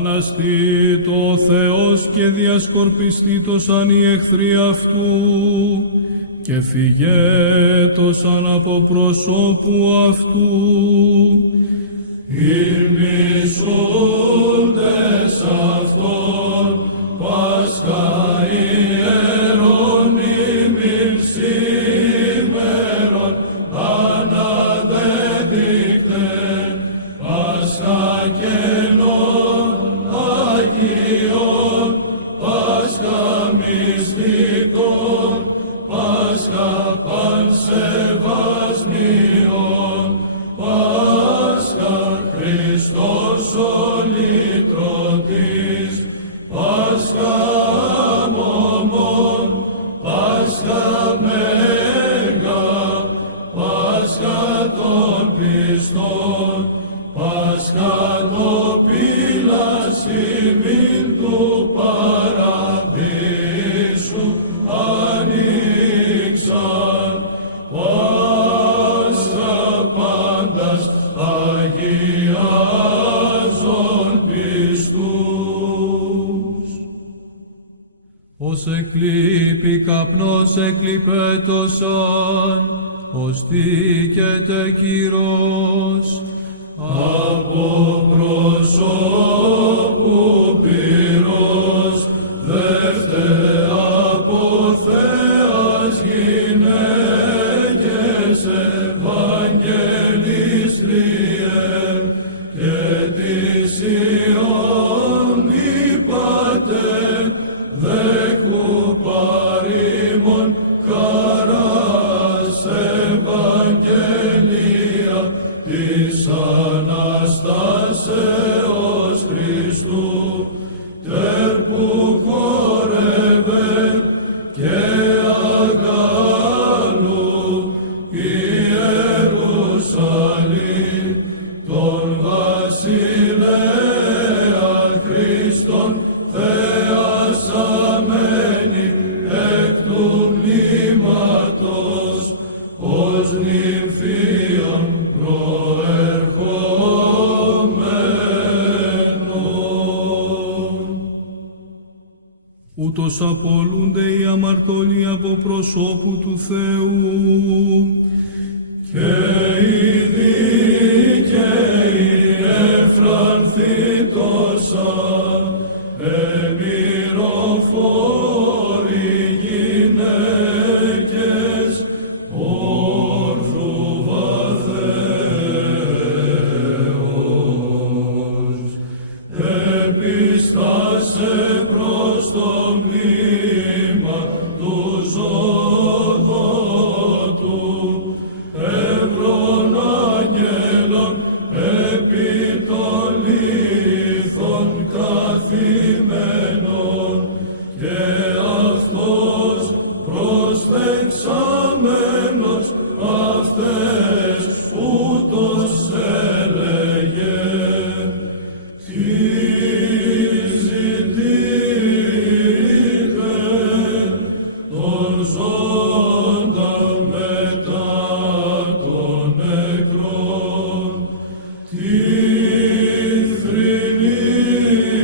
αναστήτω ο Θεός και διασκορπιστήτωσαν οι εχθροί αυτού και φυγέτωσαν από προσώπου αυτού. Ηρμησούντες αυτόν Πάσχα ιερών ημίν σήμερον αναδεδείχθεν Πάσχα καινών Αγίων Πάσχα μυστικών Πάσχα πανσεβασμιών Πάσχα Χριστός ο λυτρωτής Πάσχα μωμών Πάσχα μέγα Πάσχα των πιστών Πάσχα το πύλας ημίν του παραδείσου ανοίξαν Πάσχα πάντας αγιάζων πιστούς. Ως εκλείπει καπνός εκλειπέτωσαν, ως τίκεται κυρός, από προσώπου πυρός, δεύτε από Θεάς γυναίκες Ευαγγελίστριε και της Ιών είπατε, δέκου παρήμων χαράς Ευαγγελία της Αναστάσεως Χριστού, τερπού χορεύε και αγάλου Ιερουσαλήμ, τον βασιλέα Χριστόν θεασαμένη εκ του μνήματος ως νυμφίων προερχόμενων. Ούτως απολούνται οι αμαρτωλοί από προσώπου του Θεού και οι δίκαιοι εφρανθήτωσαν εμυροφόροι γυναίκες όρθρου βαθέως, επιστάσε προς το μνήμα του ζωδότου, ευρών αγγέλων επί των λίθων καθημένων, και αυτός προσφεξαμένος αυτές ούτως έλεγε, τι ζητείτε τον ζώντα μετά των νεκρών, τι θρηνείτε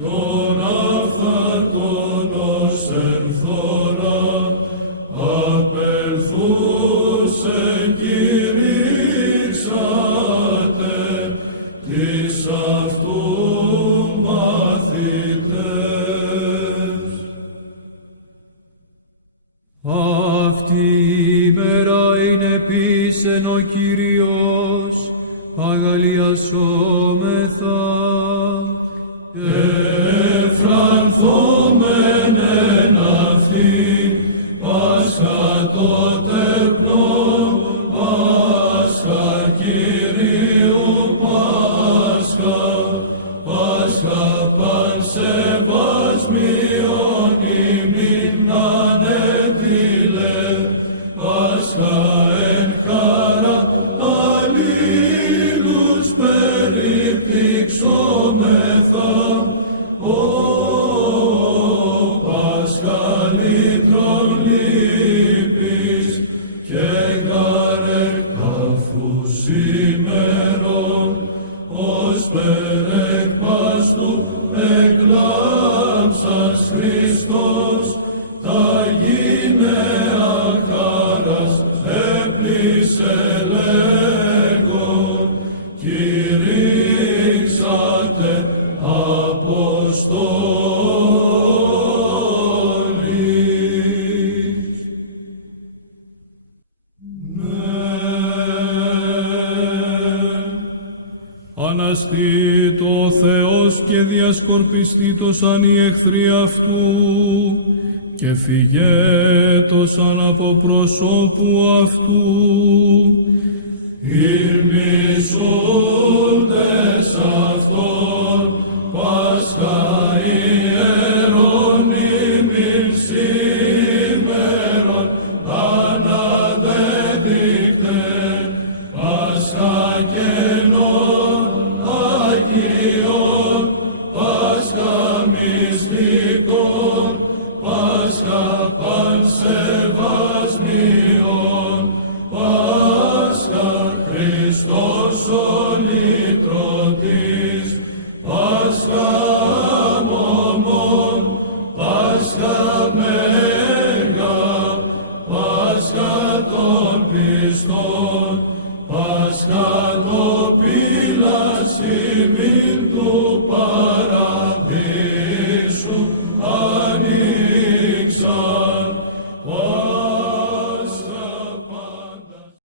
τον αφθαρτών ως ενθόρα, απελθούσε κηρύξατε τις αυτού μαθητές. Αυτή η μέρα είναι πίσεν ο Κύριος, αγαλιασόμεθα και εφρανθόμεν εν αυτήν Πάσχα το τερπνό, Πάσχα Κυρίου Πάσχα, Πάσχα πανσεβασμιών ημίν ανέτειλε, Πάσχα εν χαρά αλλήλους περιπτύξομεθα, Πάσχα λύτρων λύπης και γαρεκ αφού σήμερον ως ελέγχων, κηρύξατε Αποστόλης. Αναστήτω ο Θεός και διασκορπιστήτωσαν οι εχθροί αυτού και φυγέτωσαν από προσώπου αυτού. Ηρμησούντες αυτόν Πάσχα ιερών ημίν σήμερον αναδεδείκτε Πάσχα καινών Αγιών